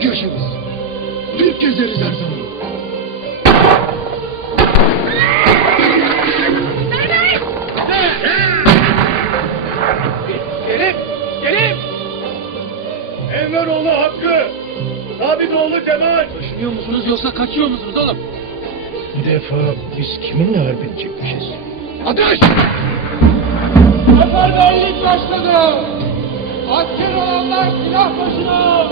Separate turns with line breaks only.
Türk yaşarız. Türk gezeriz her zaman.
Gelip, gelip! Enveroğlu Hakkı! Sabitoğlu Cemal!
Düşünüyor musunuz yoksa kaçıyor musunuz oğlum?
Bu defa biz kiminle harp edecekmişiz? Ateş!
Seferberlik başladı! Asker olanlar silah başına!